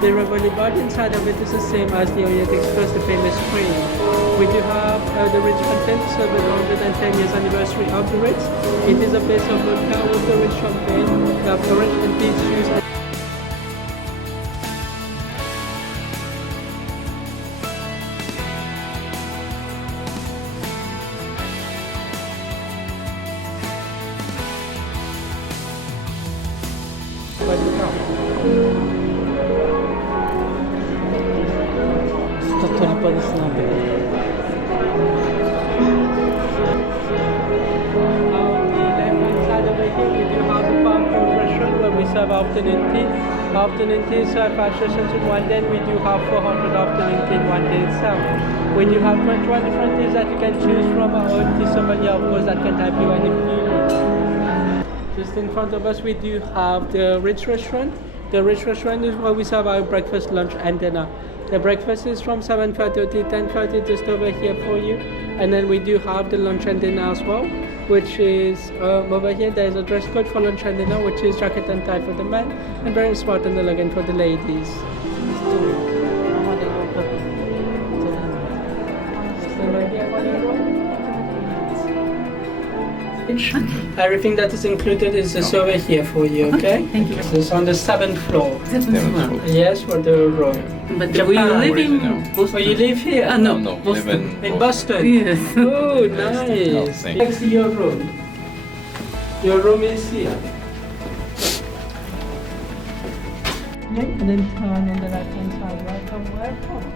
The Rivoli Bar inside of it is the same as the Orient Express, the famous train. We do have the Ritz London, so the 110 years anniversary of the Ritz. It is a place of vodka with the Ritz champagne. We have orange and peach juice. Afternoon tea, so 5 sessions in one day. We do have 400 afternoon tea in one day itself. We do have 21 different teas that you can choose from our own tea sommelier, of course, that can help you anything you need. Just in front of us, we do have the Ritz restaurant. The Ritz restaurant is where we serve our breakfast, lunch, and dinner. The breakfast is from 7:30 to 10:30, just over here for you. And then we do have the lunch and dinner as well, which is over here. There is a dress code for lunch and dinner, which is jacket and tie for the men, and very smart and elegant for the ladies. Everything that is included is just over here for you, okay? Thank you. So it's on the 7th floor. Yes, for the room. But we live in Boston. Oh, you live here? No, No, live Boston. In Boston? Yes. Oh, nice. thank you. Next to your room. Your room is here. Okay, and then turn on the left hand side, welcome, welcome.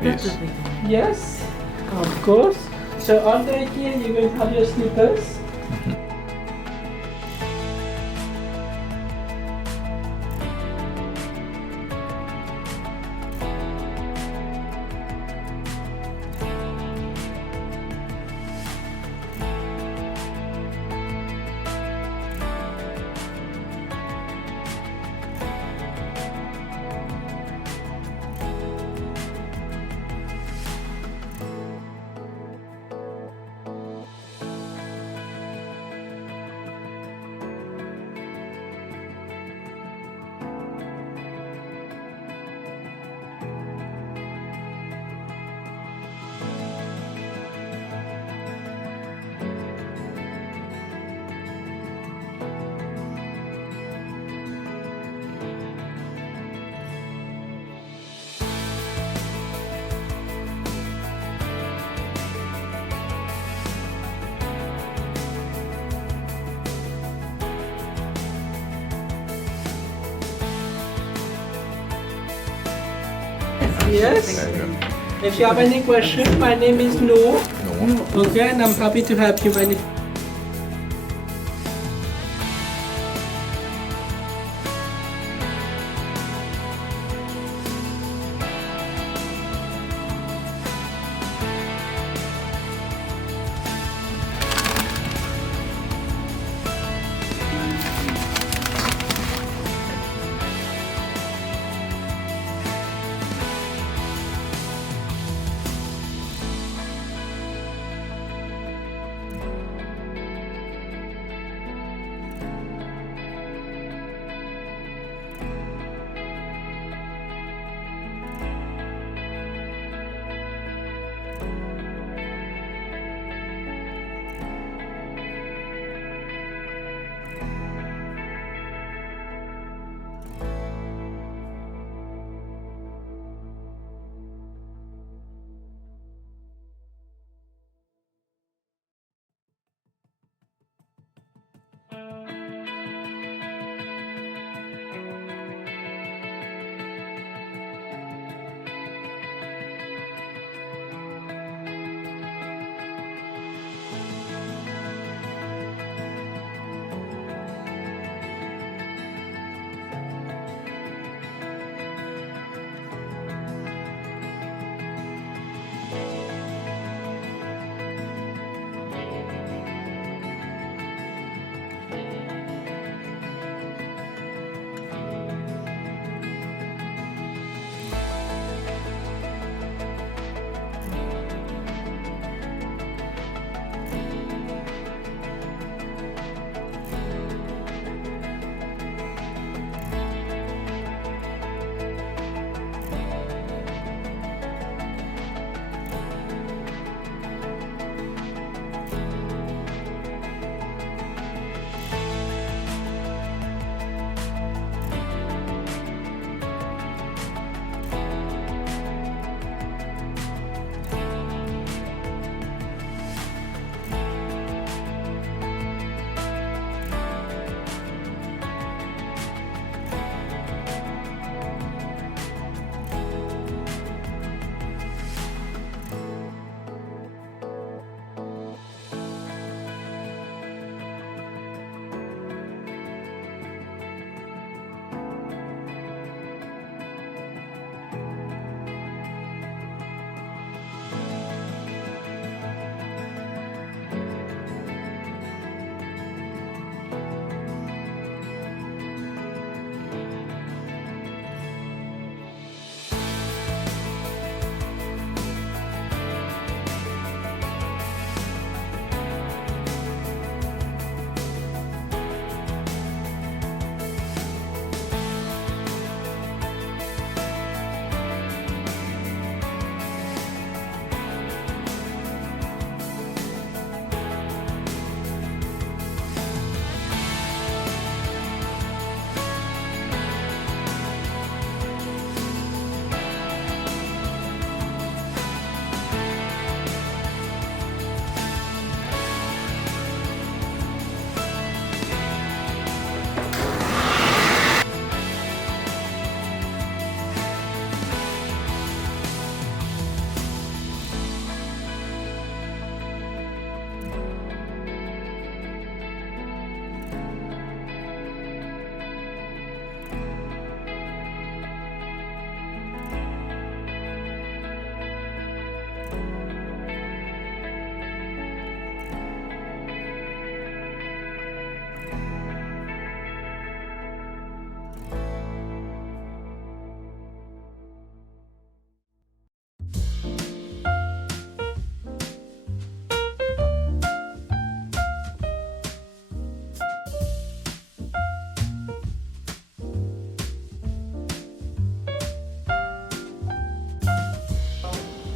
Yes. Yes, of course. So under here you're going to have your slippers. Yes. If you have any questions, my name is Noor. Okay, and I'm happy to help you when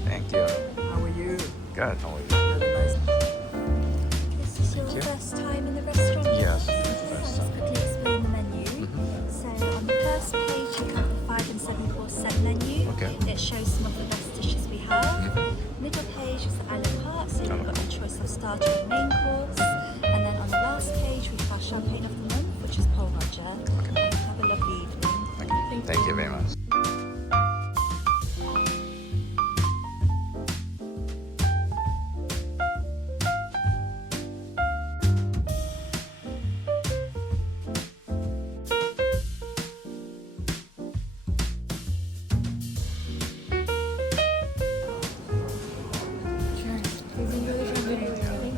Thank you. How are you? Good. How are you? This is your first time in the restaurant? Yes. Let's quickly explain the menu. So on the first page you have the 5 and 7 course set menu. Okay. It shows some of the best dishes we have. Middle page is the a la carte, so you've got the choice of starter and main course. And then on the last page we have champagne of the month, which is Paul Roger. Okay. Have a lovely evening. Okay. Thank you very much.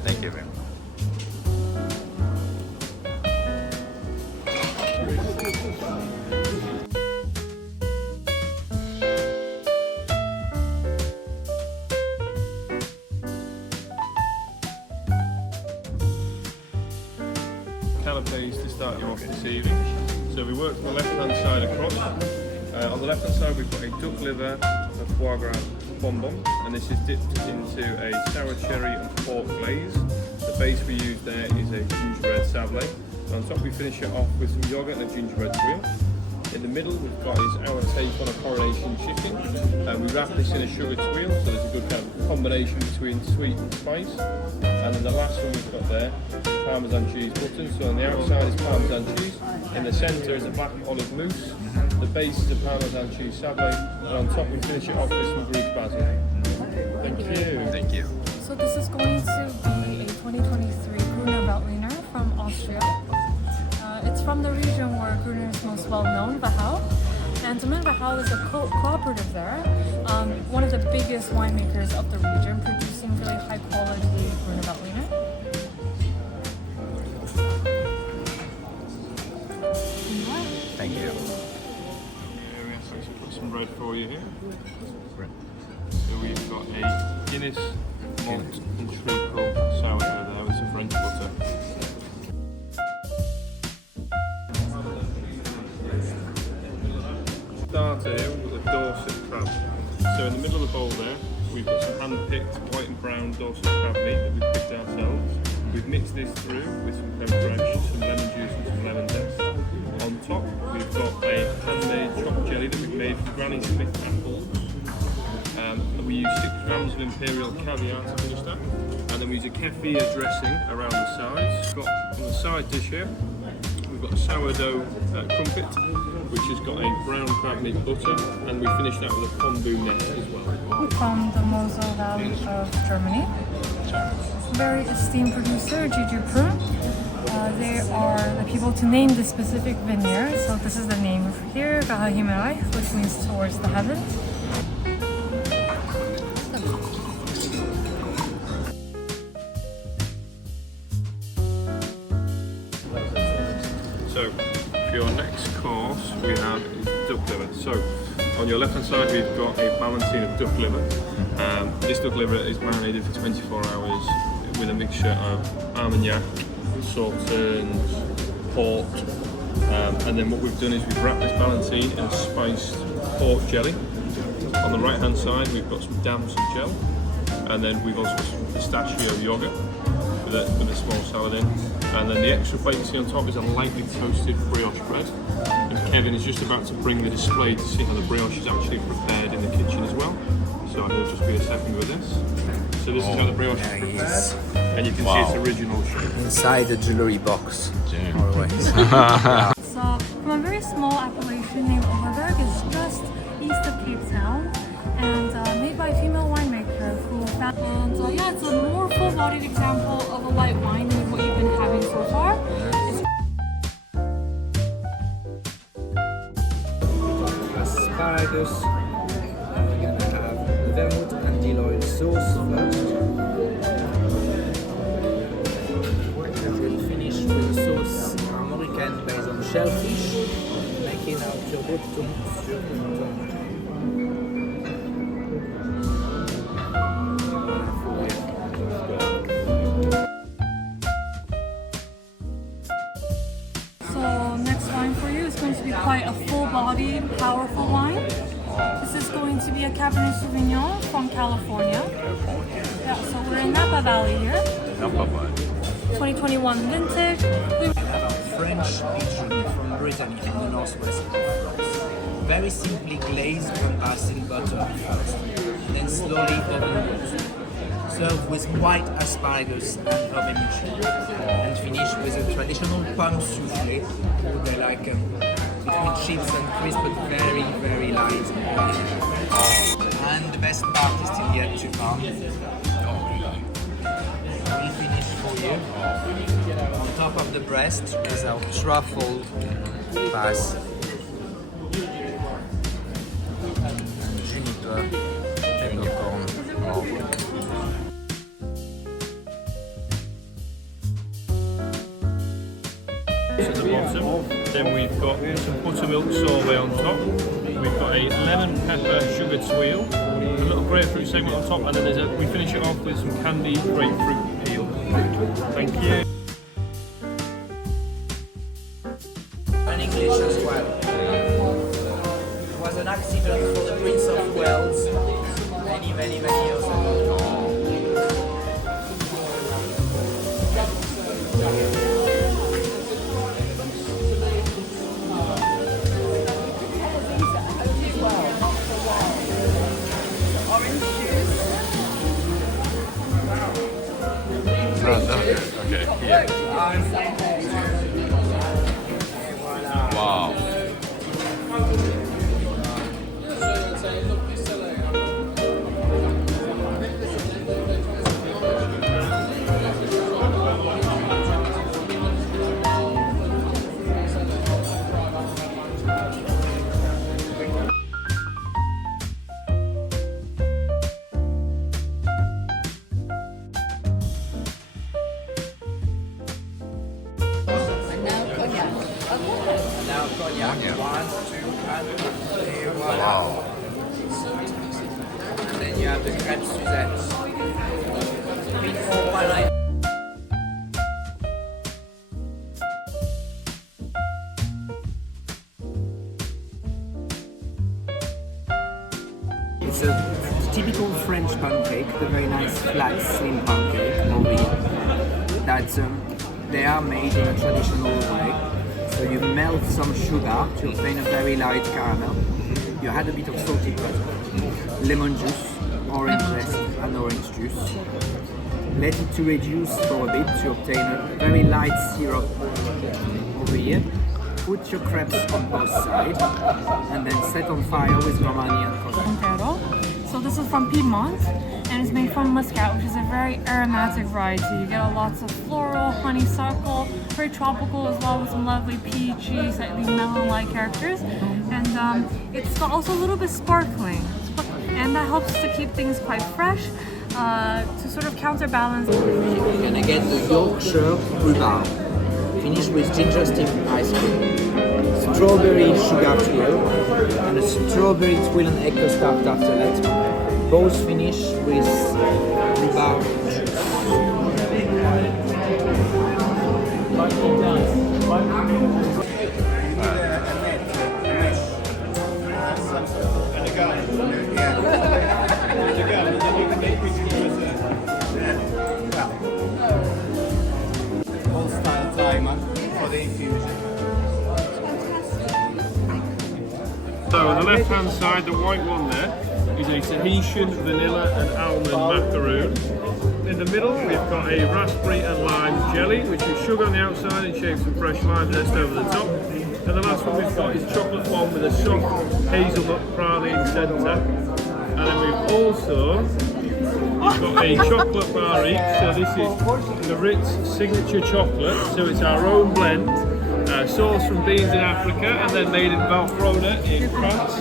Thank you very much. Canapes to start you off this evening. So we work from the left hand side across. On the left hand side we've got a duck liver, a foie gras bonbon, and this is dipped into a sour cherry and pork glaze. The base we use there is a gingerbread sablé. On top we finish it off with some yogurt and a gingerbread twirl. In the middle we've got is our take on a coronation chicken. We wrap this in a sugar twirl, so there's a good kind of combination between sweet and spice. And then the last one we've got there is Parmesan cheese button. So on the outside is Parmesan cheese, in the centre is a black olive mousse, the base is a Parmesan cheese sablé, and on top we finish it off with some Greek basil. Thank you. Thank you. So this is going to be a 2023 Gruner Veltliner from Austria. It's from the region where Gruner is most well known, Wachau. And Wachau is a cooperative there, one of the biggest winemakers of the region, producing really high quality Gruner Veltliner. Thank you. Yeah, we actually put some bread for you here. So we've got a Guinness malt and treacle sourdough there with some French butter. Starter here with a Dorset crab. So in the middle of the bowl there, we've got some hand-picked white and brown Dorset crab meat that we've picked ourselves. We've mixed this through with some creme fraiche, some lemon juice and some lemon zest. On top, we've got a handmade chopped jelly that we've made from Granny Smith apples. And we use 6 grams of imperial caviar to finish that. And then we use a kefir dressing around the sides. We've got on the side dish here, we've got a sourdough crumpet, which has got a brown crab meat butter, and we finish that with a pombu nest as well. From the Mosel Valley of Germany. Very esteemed producer, Juju Prun. They are the people to name the specific vineyard. So this is the name here, Gahahimerai, which means towards the heavens. So, for your next course, we have duck liver. So, on your left hand side, we've got a balancing of duck liver. This duck liver is marinated for 24 hours with a mixture of Armagnac, sauternes, port, and then what we've done is we've wrapped this balancine in a spiced pork jelly. On the right hand side, we've got some damson gel, and then we've also got some pistachio yogurt with a small salad in. And then the extra plate you see on top is a lightly toasted brioche bread. And Kevin is just about to bring the display to see how the brioche is actually prepared in the kitchen as well. So he'll just be a second with this. So this is how the brioche is prepared. And you can see its original shape. Inside the jewelry box. Always. So, from a very small appellation named Overberg, it's just east of Cape Town, and made by a female winemaker who found. And yeah, it's a more full-bodied example of a light wine than what you've been having so far. It's asparagus. We're gonna have vermouth and dill oil sauce first. And we'll finish with a sauce American based on shellfish, making our turbo thon sur thon. So next wine for you is going to be quite a full-bodied, powerful wine. This is going to be a Cabernet Sauvignon from California. Yeah, so we're in Napa Valley here. 2021 vintage. We have our French Michelin from Brittany in the northwest of France. Very simply glazed on basil butter first, then slowly oven roast. Served with white asparagus and herb Michelin, and finished with a traditional pomme soufflé. They're like between chips and crisp, but very, very light. And the best part is still yet to come. We'll finish for you. On top of the breast is our truffle basil. Juniper, unicorn, At the bottom, then we've got some buttermilk sorbet on top. We've got a lemon pepper sugar twirl, a little grapefruit segment on top, and then we finish it off with some candied grapefruit peel. Thank you. And English as well. It was an accident for the Prince of Wales many years ago. Okay, here. Wow. Now cognac. 1, 2, and 3. Voila. Wow. And then you have the crêpe Suzette. Before one night. It's a typical French pancake, the very nice flat, slim pancake over here. That they are made in a traditional way. So you melt some sugar to obtain a very light caramel. You add a bit of salted butter, lemon juice, orange zest and orange juice. Let it to reduce for a bit to obtain a very light syrup over here. Put your crepes on both sides and then set on fire with Romani and cognac. So this is from Piedmont and it's made from muscat, which is a very aromatic variety. You get a lots of floral, honeysuckle, very tropical as well, with some lovely peachy, slightly melon-like characters. And it's also a little bit sparkling, and that helps to keep things quite fresh, to sort of counterbalance. You're gonna get the Yorkshire rhubarb, finished with ginger steamed ice cream, strawberry sugar twirl, and a strawberry twill and egg custard tartelette, both finished with rhubarb juice. Old-style timer for the infusion. So on the left hand side, the white one there is a Tahitian vanilla and almond macaroon. In the middle we've got a raspberry and lime jelly, which is sugar on the outside and shaved some fresh lime zest over the top. And the last one we've got is chocolate one with a soft hazelnut praline centre. And then we've also got a chocolate bar each. So this is the Ritz signature chocolate, so it's our own blend. sourced from beans in Africa and then made in Valfrona in France.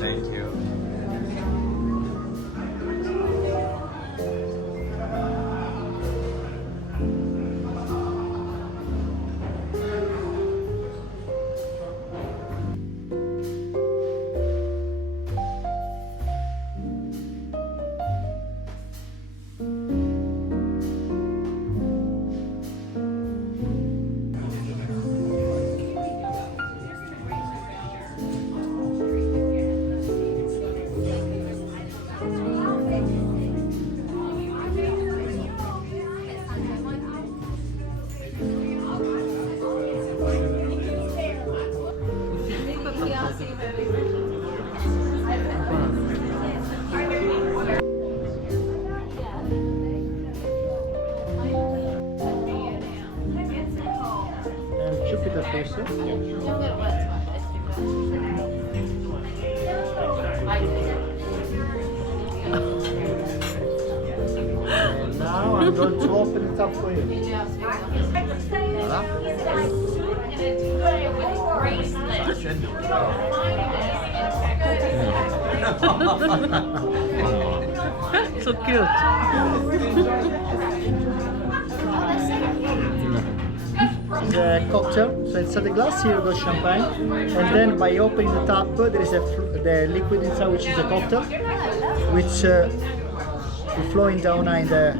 Thank you. Jupiter first. Now I'm going to open it up for you. So cute. It's a cocktail, so inside the glass here you got champagne, and then by opening the top there is the liquid inside, which is a cocktail, which is flowing down in the.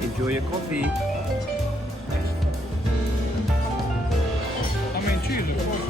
Enjoy your coffee. I mean, cheese, of course.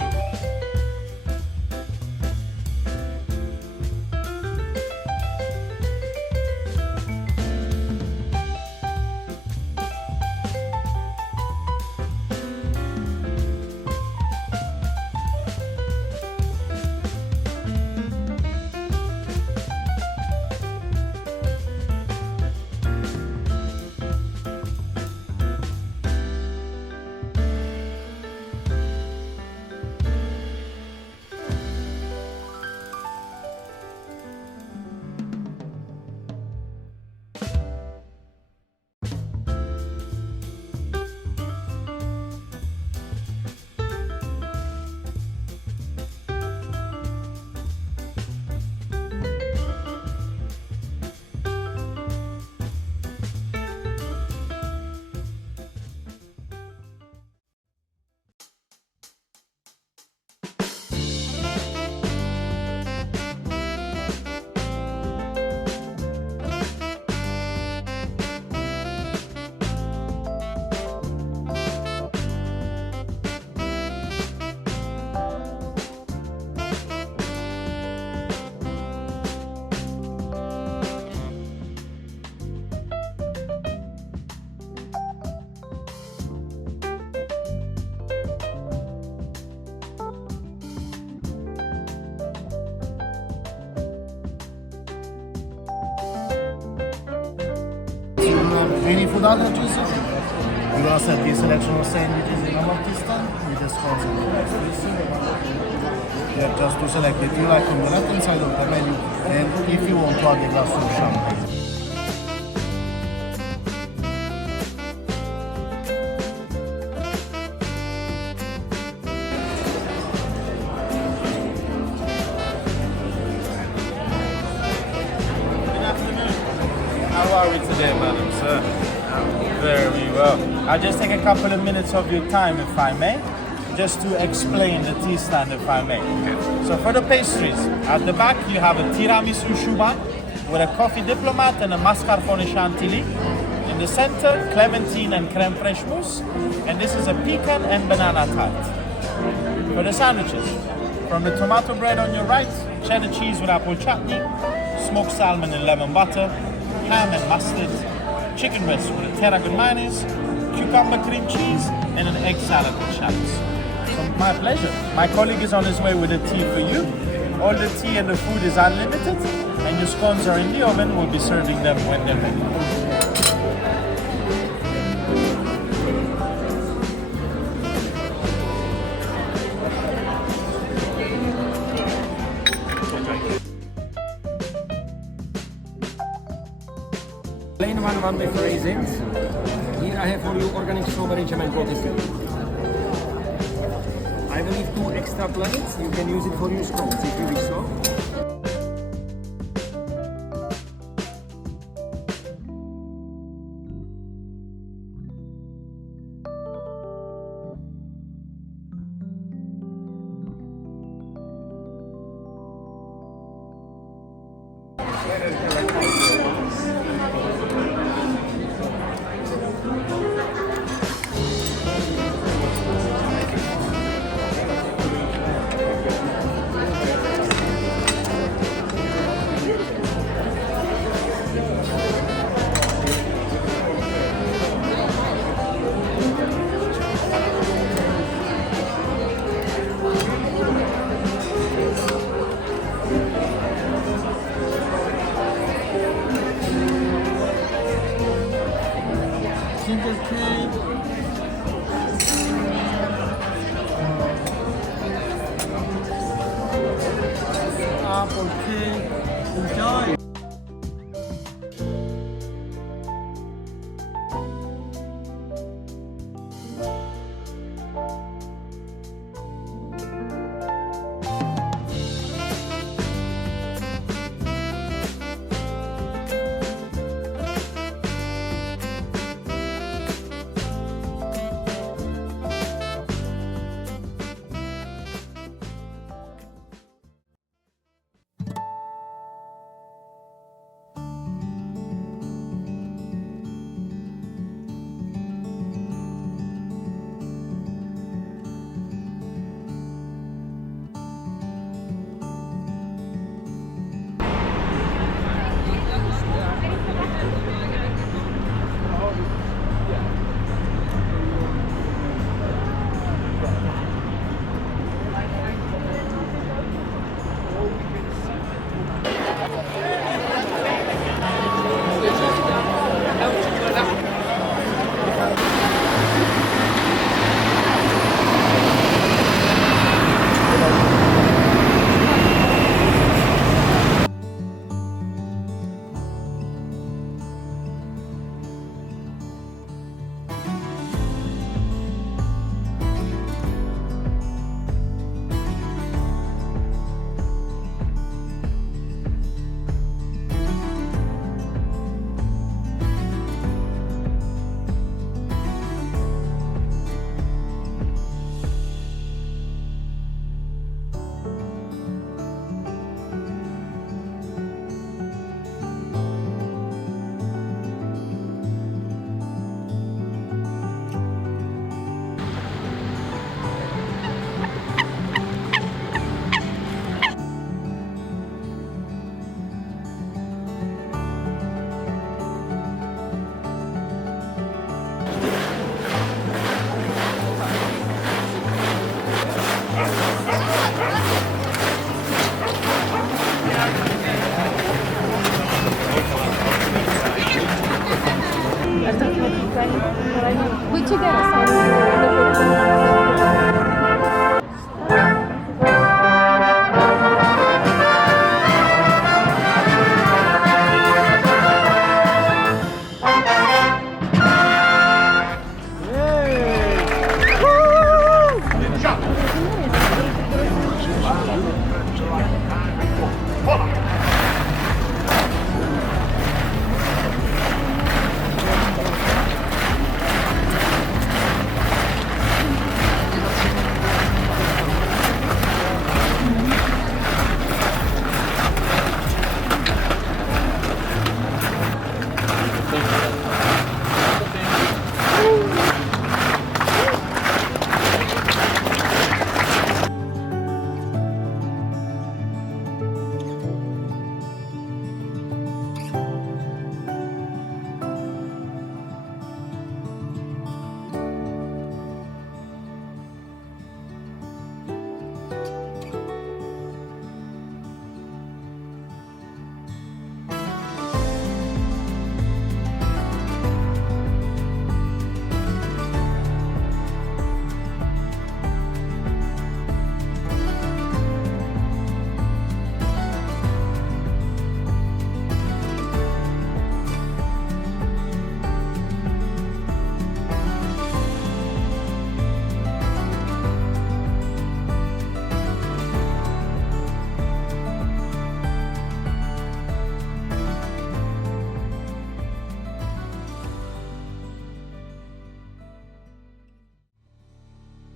Any food allergies? You also have the selection of sandwiches in our stand with the scones and the pastries. You have just to select it you like on the left hand side of the menu, and if you want to add a glass of champagne. How are we today, madam, sir? Very well. I'll just take a couple of minutes of your time, if I may, just to explain the tea stand, if I may. So for the pastries, at the back you have a tiramisu shuban with a coffee diplomat and a mascarpone chantilly. In the center, clementine and creme fraiche mousse. And this is a pecan and banana tart. For the sandwiches, from the tomato bread on your right, cheddar cheese with apple chutney, smoked salmon and lemon butter, ham and mustard, chicken breast with a tarragon mayonnaise, cucumber cream cheese, and an egg salad with shallots. So my pleasure. My colleague is on his way with the tea for you. All the tea and the food is unlimited, and your scones are in the oven. We'll be serving them when they're ready. Plain one with raisins. Here I have for you organic strawberry jam and coffee. I will leave 2 extra plates. You can use it for your scones if you wish so. Ginger cake. Apple cake. Enjoy.